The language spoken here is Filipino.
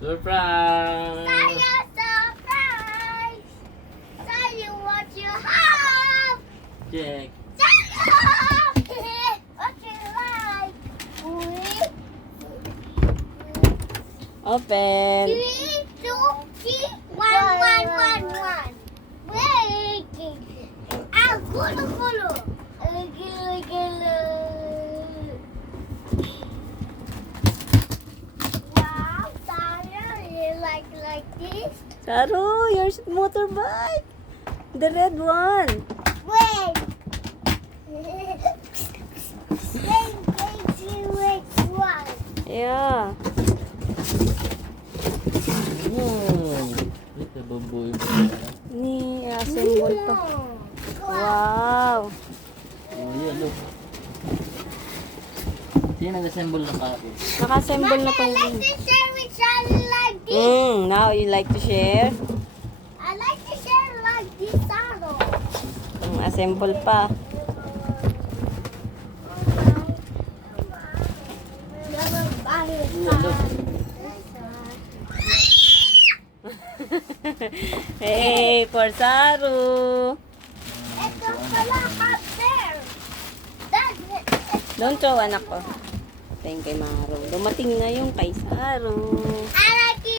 Surprise! Saya surprise! Saya what you have! Check. Saya! What you like? Three, Open. 3, 2, 3, 1. Wait! Ah, gulo. Gulo. Wow, Saya, you like this? Zaru, your motorbike. The red one. Wait. Wait, one. Yeah. Ito, baboy mo. Ni assemble pa. Wow. Oh, yan, look. Sino nag-assemble ng kapit? Naka-assemble na tong. I like to share with Charlie like this. Now you like to share? I like to share like this, Saro. Assemble pa. Hey, for Zaru. Ito pala up there. That's it. Don't throw, anak ko. Thank kay Maro. Dumating na yung kay Zaru. I